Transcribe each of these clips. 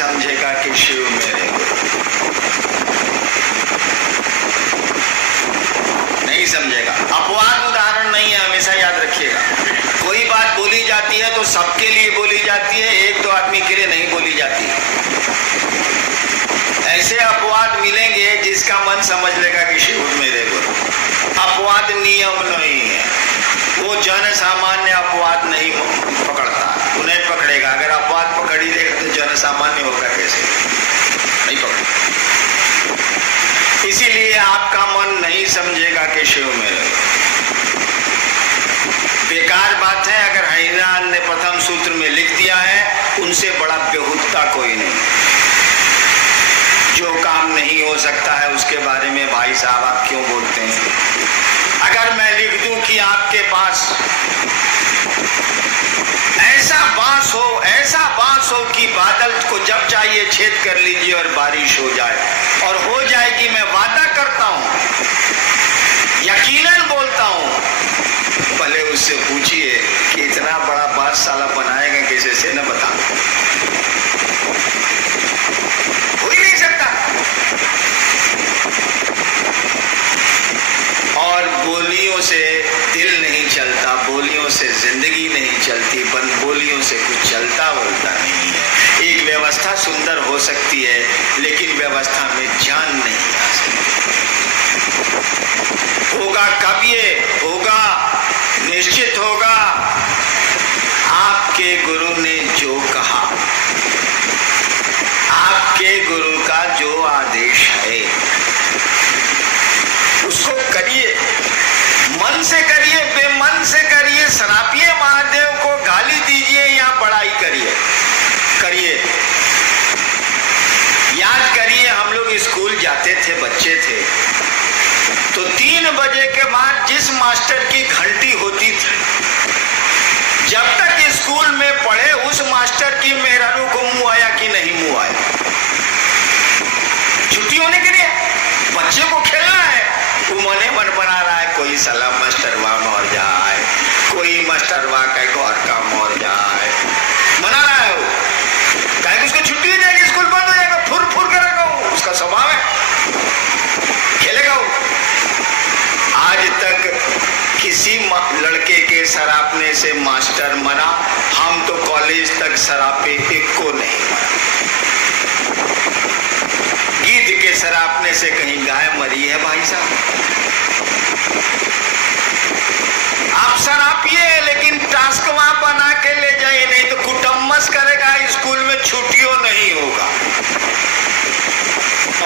समझेगा कि शिव मेरे गुरु, नहीं समझेगा। अपवाद उदाहरण नहीं है, हमेशा याद रखिएगा। कोई बात बोली जाती है तो सबके लिए बोली जाती है, एक दो आदमी के लिए नहीं बोली जाती। ऐसे अपवाद मिलेंगे जिसका मन समझ लेगा कि शिव मेरे गुरु। अपवाद नियम नहीं है, वो जन सामान्य अपवाद नहीं पकड़ता, उन्हें पकड़ेगा। अगर अपवाद पकड़ ही देगा तो जन सामान्य होगा कैसे? नहीं पकड़। इसीलिए आपका मन नहीं समझेगा कि शिव मेरे गुरु। बेकार बात है। अगर हरिनाथ ने प्रथम सूत्र में लिख दिया है, उनसे बड़ा बेहुदा कोई नहीं। जो काम नहीं हो सकता है उसके बारे में भाई साहब आप क्यों बोलते हैं? अगर मैं लिख दूं कि आपके पास ऐसा बांस हो कि बादल को जब चाहिए छेद कर लीजिए और बारिश हो जाए, और हो जाएगी। मैं वादा करता हूं, यकीनन बोलता हूं। पहले उससे पूछिए कि इतना बड़ा बांस साला बनाएगा कैसे से, न बता, हो ही नहीं सकता। और बोलियों से दिल नहीं चलता, बोलियों से जिंदगी नहीं चलती, बोलियों से कुछ चलता बोलता नहीं है। एक व्यवस्था सुंदर हो सकती है, लेकिन व्यवस्था में जान नहीं आ सकती। होगा कब ये होगा? निश्चित होगा आपके गुरु ने जो कहा, आपके गुरु का जो आदेश है उसको करिए। मन से करिए, बेमन से करिए, सरापिए महादेव को, गाली दीजिए या बड़ाई करिए, करिए। याद करिए, हम लोग स्कूल जाते थे, बच्चे थे, तो 3 बजे के बाद जिस मास्टर की घंटी होती थी, जब तक स्कूल में पढ़े उस मास्टर की मेहरारू को मुंह आया कि नहीं मुंह आया। छुट्टी होने के लिए बच्चे को खेलना है, वो मने मन बना रहा है, कोई सलाह मास्टरवा मर जाए, कोई मास्टरवा का घर का मर जाए, मना रहा है वो। कहें उसको छुट्टी हो जाएगी, स्कूल बंद हो जाएगा, फुर फुर करेगा वो, उसका स्वभाव है, खेलेगा वो। आज तक किसी लड़के के सरापने से मास्टर मरा, हम तो कॉलेज तक सरापे एक को नहीं मरा। गीध के सरापने से कहीं गाय मरी है भाई साहब? आप सरापिए, लेकिन टास्क वहां बना के ले जाइए, नहीं तो कुटम्मस करेगा, स्कूल में छुट्टियों नहीं होगा।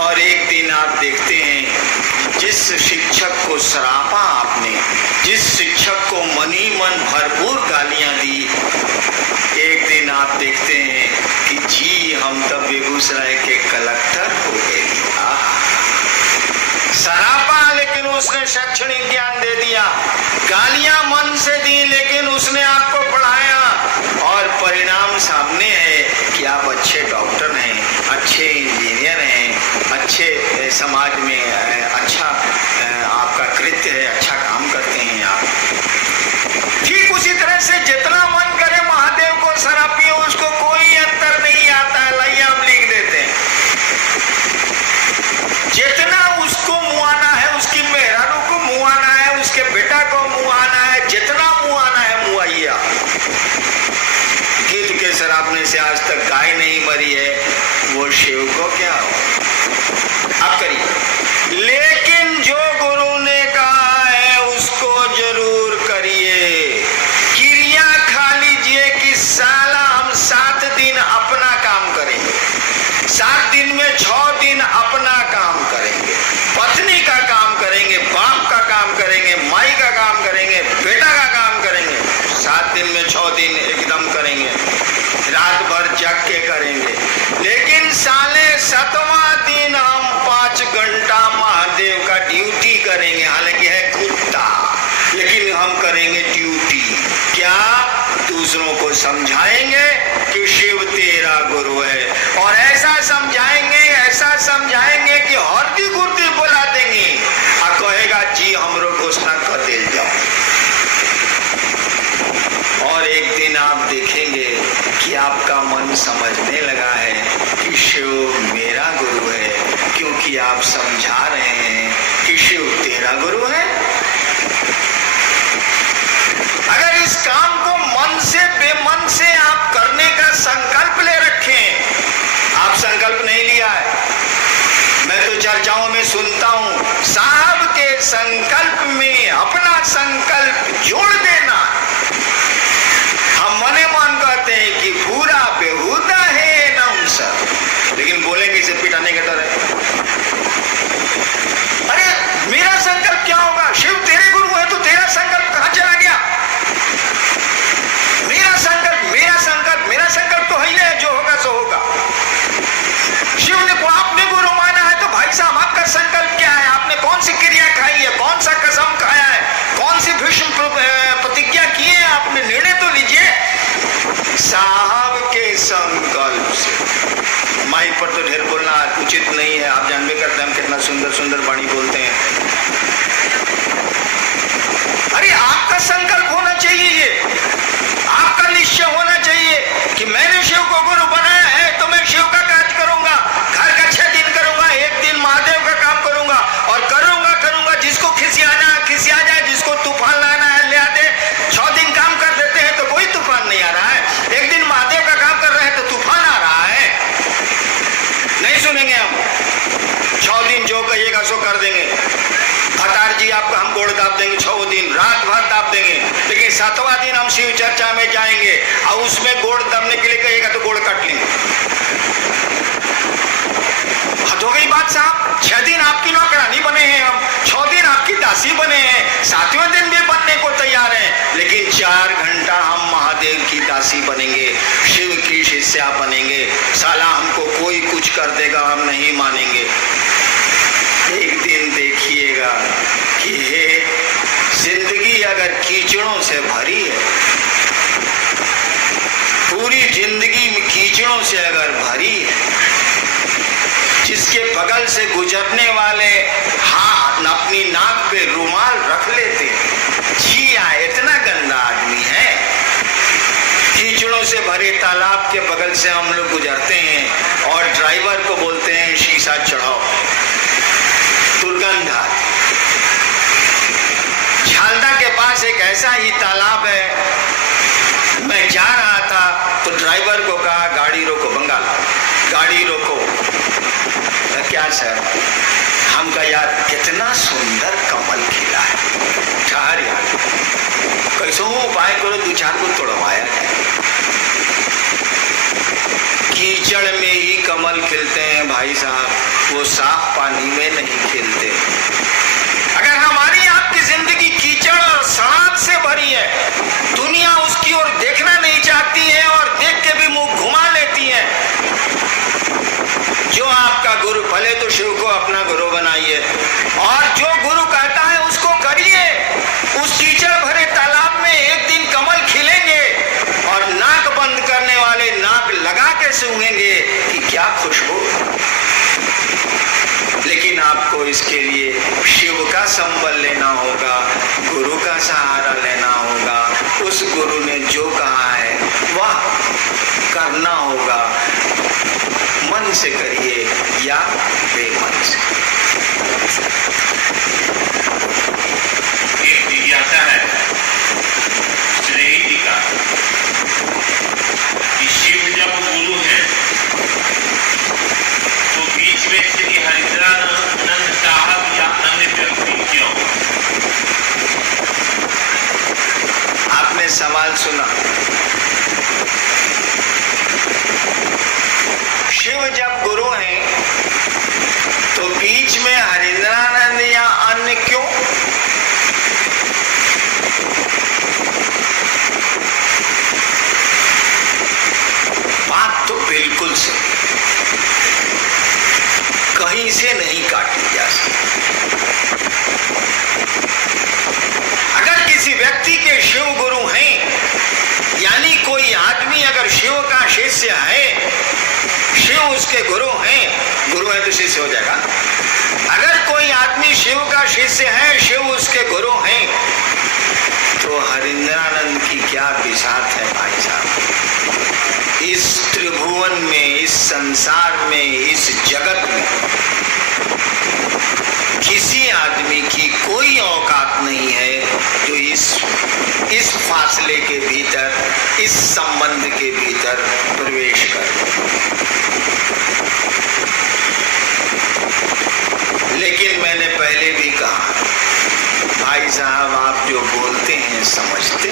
और एक दिन आप देखते हैं, जिस शिक्षक को सरापा आपने, जिस शिक्षक को मनी मन भरपूर गालियां दी, एक दिन आप देखते हैं कि जी हम तो बेगूसराय के कलेक्टर हो गए। सरापा, लेकिन उसने शैक्षणिक ज्ञान दे दिया। गालियां मन से दी, लेकिन उसने आपको पढ़ाया, और परिणाम सामने है कि आप अच्छे डॉक्टर हैं, अच्छे इंजीनियर हैं, अच्छे समाज में अच्छा आपका कृत्य है, अच्छा काम करते हैं आप। ठीक उसी तरह से जितना मन करे महादेव को सरापिए, उसको कोई अंतर नहीं आता है, लाइए हम लिख देते हैं। जितना उसको मुआना है, उसकी मेहरारू को मुआना है, उसके बेटा को मुआना है, जितना मुआना है मुआइया। गिद्ध के सरापने से आज तक गाय नहीं मरी है, वो शिव को क्या हो? आप करिए, लेकिन जो गुरु ने कहा है उसको जरूर करिए। क्रिया खा लीजिए कि साला हम 7 दिन अपना काम करेंगे, 7 दिन में 6 दिन अपना काम करेंगे, पत्नी का काम करेंगे, बाप का काम करेंगे, माई का काम करेंगे, बेटा का काम करेंगे। 7 दिन में 6 दिन एकदम करेंगे, रात भर जग के करेंगे। लेकिन साले 7वां दिन हम 5 घंटा महादेव का ड्यूटी करेंगे। हालांकि है कुत्ता, लेकिन हम करेंगे ड्यूटी। क्या? दूसरों को समझाएंगे कि शिव तेरा गुरु है, और ऐसा समझाएंगे कि हरदी गुर्दी बुला देंगे, और कहेगा जी हमरो घोषणा कर दे जाओ। और एक दिन आप देखेंगे कि आपका मन समझने लगा है कि जोड़ देना। हम मने मन कहते हैं कि पूरा बेहुदा है नहुंसक, लेकिन बोलेंगे इसे पिटाने का डर है। अरे मेरा संकल्प क्या होगा? शिव तेरे गुरु है तो तेरा संकल्प कहां चला गया? मेरा संकल्प तो है ही नहीं, जो होगा सो होगा। शिव ने को आपने गुरु माना है तो भाई साहब आपका संकल्प क्या है? आपने कौन सी क्रिया खाई है? कौन सा कसम खाया है? कौन सी भीष्म प्रतिज्ञा की है? आपने निर्णय तो लीजिए साहब के संकल्प से। माइक पर तो ढेर बोलना उचित नहीं है, आप जानबे करते हैं हम कितना सुंदर सुंदर वाणी बोलते हैं। अरे आपका संकल्प होना चाहिए, ये आपका निश्चय होना चाहिए कि मैंने शिव को गुरु बनाया है तो मैं शिव का कार्य करूंगा। घर का 6 दिन करूंगा, 1 दिन महादेव का काम करूंगा और करूंगा जिसको खिसिया जाए, जिसको तूफान लाना है ले आते। 6 दिन काम कर देते हैं तो कोई तूफान नहीं आ रहा है, 1 दिन महादेव का काम कर रहे हैं तो तूफान आ रहा है। नहीं सुनेंगे हम, 6 दिन जो कहिएगा सो कर देंगे। भतार जी आपका हम गोड़ दाब देंगे, 6 दिन रात भर दाब देंगे, लेकिन 7वां दिन हम शिव चर्चा में जाएंगे और उसमें गोड़ दाबने के लिए कहिएगा तो गोड़ काट लेंगे। हद हो गई बात साहब। 6 दिन आपकी नौकरानी बने हैं हम, 6 दिन आपकी दासी बने हैं, 7वें दिन भी बनने को तैयार हैं, लेकिन 4 घंटा हम महादेव की दासी बनेंगे, शिव की शिष्या बनेंगे। साला हमको कोई कुछ कर देगा हम नहीं मानेंगे। एक दिन देखिएगा कि ये जिंदगी अगर कीचड़ों से भरी है, पूरी जिंदगी में कीचड़ों से अगर भरी है, जिसके बगल से गुजरने वाले हाथ अपनी नाक पे रुमाल रख लेते, छिया इतना गंदा आदमी है। कीचड़ों से भरे तालाब के बगल से हम लोग गुजरते हैं और ड्राइवर को बोलते हैं शीशा चढ़ाओ, दुर्गंध आती। झालदा के पास एक ऐसा ही तालाब है, मैं जा रहा था तो ड्राइवर को कहा गाड़ी रोको, बंगाल गाड़ी रोको। क्या सर? हम कहा यार कितना सुंदर कमल खिला है, ठहर यार कैसो उपाय करो, 2-4 को तोड़वाया। कीचड़ में ही कमल खिलते हैं भाई साहब, वो साफ पानी में नहीं खिलते। अगर हमारी आपकी जिंदगी कीचड़ और सड़ाक से भरी है, दुनिया उसकी ओर देखना नहीं चाहती है और देख के भी मुंह घुमा लेती है। जो आपका गुरु, भले तो शिव को अपना गुरु बनाइए और जो गुरु कहता है उसको करिए। उस कीचड़ भरे तालाब में एक दिन कमल खिलेंगे और नाक बंद करने वाले नाक लगा के सूंघेंगे कि क्या खुशबू। लेकिन आपको इसके लिए शिव का संबल लेना होगा, गुरु का सहारा लेना होगा। उस गुरु ने जो कहा है वह करना होगा। मन से करिए या बेमन से। एक जिज्ञासा है स्नेही जी का कि शिव जब गुरु है तो बीच में श्री हरिद्रानंद साहब या अन्य व्यक्ति क्यों? आपने सवाल सुना। शिव जब गुरु हैं तो बीच में हरिद्रानंद या अन्य क्यों? बात तो बिल्कुल सही, कहीं से नहीं काटी जा सकती। अगर किसी व्यक्ति के शिव गुरु हैं, यानी कोई आदमी अगर शिव का शिष्य है, शिव उसके गुरु हैं, गुरु है तो शिष्य हो जाएगा। अगर कोई आदमी शिव का शिष्य है, शिव उसके गुरु हैं, तो हरिद्रानंद की क्या बिसात है भाई साहब। इस त्रिभुवन में, इस संसार में, इस जगत में किसी आदमी की कोई औकात नहीं है जो इस फासले के भीतर, इस संबंध के भीतर प्रवेश करे। लेकिन मैंने पहले भी कहा भाई साहब, आप जो बोलते हैं समझते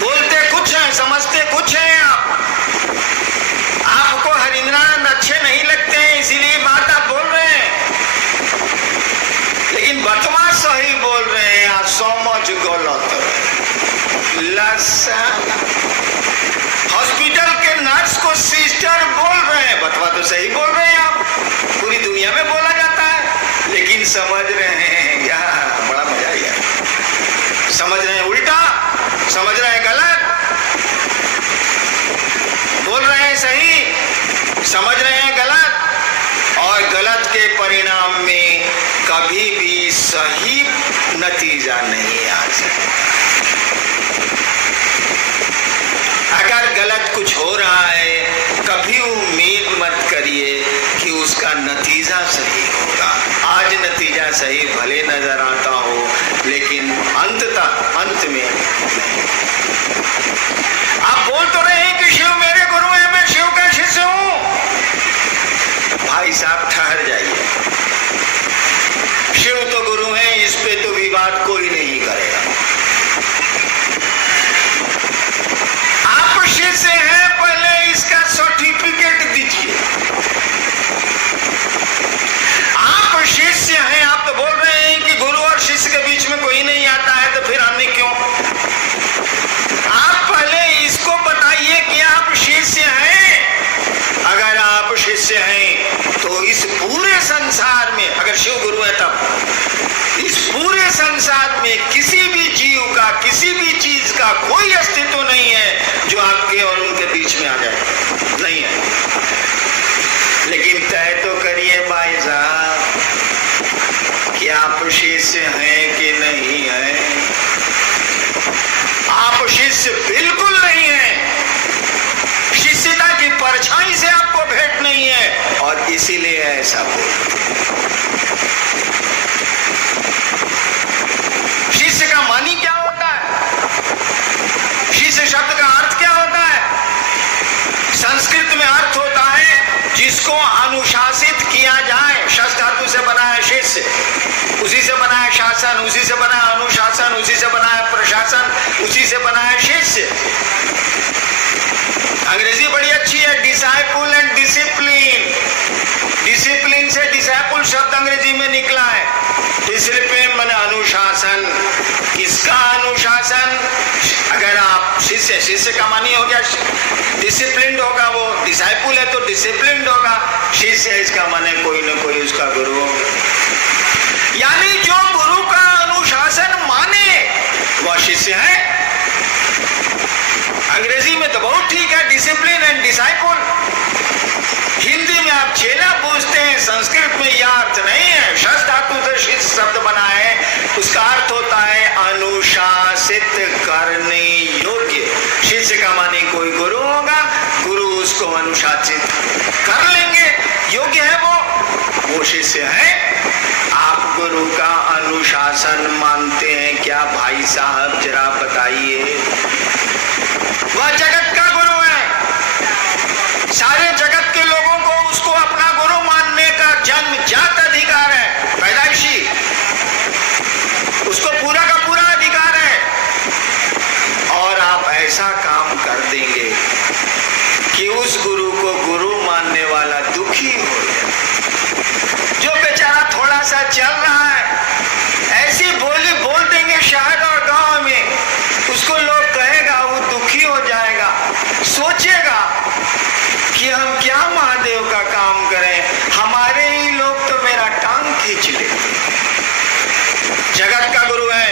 बोलते कुछ हैं, समझते कुछ हैं। आपको हरिंद्रानंद अच्छे नहीं लगते हैं, इसीलिए बात आप बोल रहे हैं, लेकिन बतवा सही बोल रहे हैं। आप समझ गलत हॉस्पिटल के नर्स को सिस्टर बोल रहे हैं, बतवा तो सही बोल रहे हैं आप, पूरी दुनिया में बोला जाता है, लेकिन समझ रहे हैं यार, बड़ा मजा आया। समझ रहे हैं उल्टा, समझ रहे हैं गलत, बोल रहे हैं सही, समझ रहे हैं गलत, और गलत के परिणाम में कभी भी सही नतीजा नहीं आ सकता। अगर गलत कुछ हो रहा है, कभी उम्मीद मत करिए कि उसका नतीजा सही होगा। आज नतीजा सही भले नजर आता हो, लेकिन अंत में नहीं। आप बोल तो रहे हैं कि शिव मेरे गुरु हैं, मैं शिव का शिष्य हूं। भाई साहब ठहर जाइए, शिव तो गुरु हैं, इस पे तो विवाद कोई नहीं करेगा। आप शिष्य हैं, पहले इसका सर्टिफिकेट दीजिए। आप शिष्य हैं, आप तो बोल रहे हैं कि गुरु और शिष्य के बीच में कोई नहीं आता है, तो फिर हमने क्यों? आप पहले इसको बताइए कि आप शिष्य हैं। अगर आप शिष्य हैं तो इस पूरे संसार में, अगर शिव गुरु है तब इस पूरे संसार में किसी भी जीव का, किसी भी चीज का कोई अस्तित्व नहीं है जो आपके और उनके बीच में आ जाए, नहीं है। लेकिन तय तो करिए भाई साहब कि आप शिष्य हैं कि नहीं हैं। आप शिष्य बिल्कुल नहीं हैं, शिष्यता की परछाई से आपको भेंट नहीं है, और इसीलिए ऐसा बोलते। शिष्य का मानी क्या होता है? शिष्य शब्द का अर्थ क्या होता है? संस्कृत में अर्थ होता है जिसको अनुशासित किया जाए। शस धातु से बना है शिष्य, उसी से बना है शासन, उसी से बना है अनुशासन, उसी से बना है प्रशासन, उसी से बना है शिष्य। अंग्रेजी बड़ी अच्छी है, डिसाइपल एंड डिसिप्लिन। डिसिप्लिन से डिसाइपल शब्द अंग्रेजी में निकला है। डिसिप्लिन माने अनुशासन। किसका अनुशासन? अगर आप शिष्य का मानी हो गया डिसिप्लिन होगा, वो डिसाइपल है तो डिसिप्लिन होगा, शिष्य है इसका माने कोई न कोई उसका गुरु होगा। यानी जो गुरु का अनुशासन माने वह शिष्य है। अंग्रेजी में तो बहुत ठीक है, डिसिप्लिन एंड डिसाइपल। हिंदी में आप चेला पूछते हैं, संस्कृत में यह अर्थ नहीं है। शस धातु से शिष्य शब्द बना है, उसका अर्थ होता है अनुशासित करने योग्य। शिष्य का माने कोई गुरु होगा, गुरु उसको अनुशासित कर लेंगे, योग्य है वो शिष्य है। आप गुरु का अनुशासन मानते हैं क्या भाई साहब? जरा बताइए। वह जगत का गुरु है, सारे जगत के लोगों को उसको अपना गुरु मानने का जन्मजात अधिकार है, पैदाइशी, उसको पूरा का पूरा अधिकार है। और आप ऐसा काम कर देंगे कि उस गुरु को गुरु मानने वाला दुखी हो जाए। जो बेचारा थोड़ा सा चल रहा है, ऐसी बोली बोल देंगे शहर और गांव में, उसको लोग कहेगा, वो दुखी हो जाएगा, सोचेगा कि हम क्या महादेव का काम करें, हमारे ही लोग तो मेरा टांग खींच ले। जगत का गुरु है,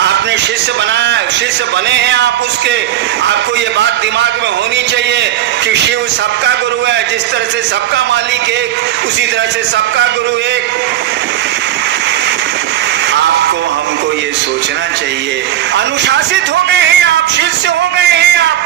आपने शिष्य बनाया, शिष्य बने हैं आप उसके। आपको ये बात दिमाग में होनी चाहिए कि शिव सबका गुरु है। जिस तरह से सबका मालिक एक, उसी तरह से सबका गुरु एक। आपको हमको ये सोचना चाहिए, अनुशासित हो गए हैं आप, शिष्य हो गए हैं आप।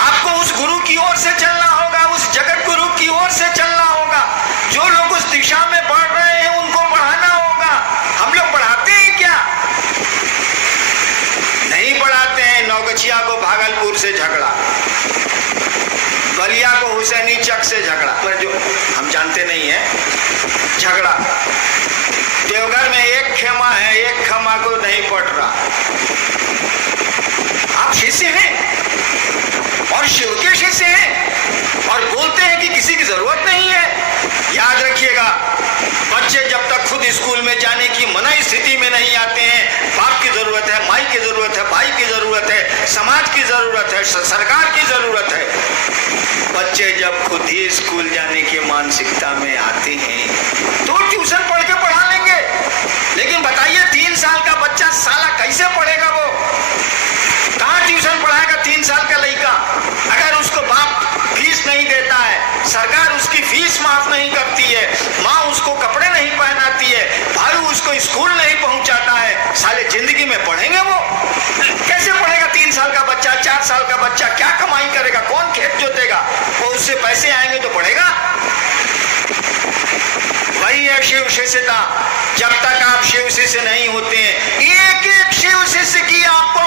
आपको उस गुरु की ओर से चलना होगा, उस जगत गुरु की ओर से चलना होगा। जो लोग उस दिशा में बढ़ रहे हैं उनको बढ़ाना होगा। हम लोग बढ़ाते हैं क्या? नहीं बढ़ाते हैं। नौगछिया को भागलपुर से झगड़ा, बलिया को हुसैनी चक से झगड़ा, जो हम जानते नहीं है, झगड़ा। देवघर में एक खेमा है, एक खमा को नहीं पड़ रहा। आप शिष्य हैं और शिव के शिष्य हैं और बोलते हैं कि किसी की जरूरत नहीं है। याद रखिएगा, बच्चे जब तक खुद स्कूल में जाने की मनाही स्थिति में नहीं आते हैं, बाप की जरूरत है, माई की जरूरत है, भाई की जरूरत है, समाज की जरूरत है, सरकार की जरूरत है। बच्चे जब खुद ही स्कूल जाने की मानसिकता में आते हैं तो ट्यूशन पढ़ के पढ़ा लेंगे। लेकिन बताइए 3 साल का बच्चा साला कैसे पढ़ेगा? वो कहाँ ट्यूशन पढ़ाएगा? 3 साल का लड़का अगर उसको बाप फीस नहीं देता है, सरकार उसकी फीस माफ नहीं करती है, माँ उसको कपड़े नहीं पहनाती है, भाई उसको स्कूल नहीं पहुंचाता है, साले जिंदगी में पढ़ेंगे वो? कैसे पढ़ेगा? 3 साल का बच्चा, 4 साल का बच्चा क्या कमाई करेगा? कौन खेत जोतेगा? वो उससे पैसे आएंगे तो पढ़ेगा। वही है शिव शिष्यता। जब तक आप शिव शिष्य नहीं होते हैं, एक एक शिव शिष्य की आपको